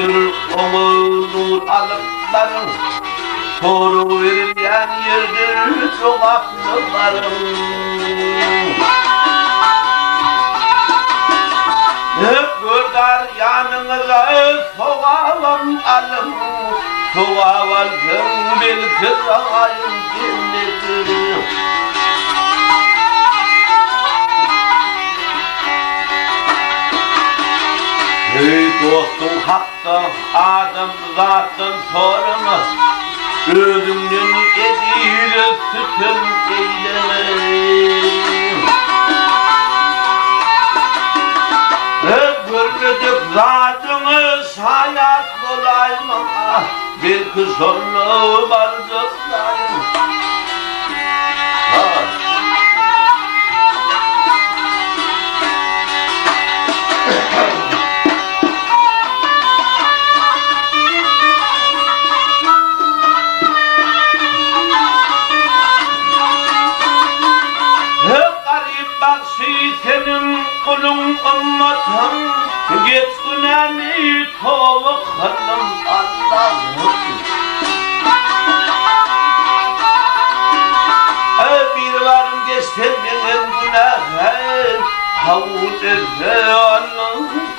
Göktür onur alıkların soru verilen yerdir sokaklıların. Hep gördar yanınıza soğalım alım, soğavalım belki ayın cenneti. Ey dostum hakta adam zatın sorma, özümden ediyle sütün eyleme. Görmedik zatınız hayat olayım ama belki sonu barcıklayım. Senin kulun ümmetin geç günahını tövbe kılın Allah'ım. Bir varım geçten benim günahım havut etse Allah'ım.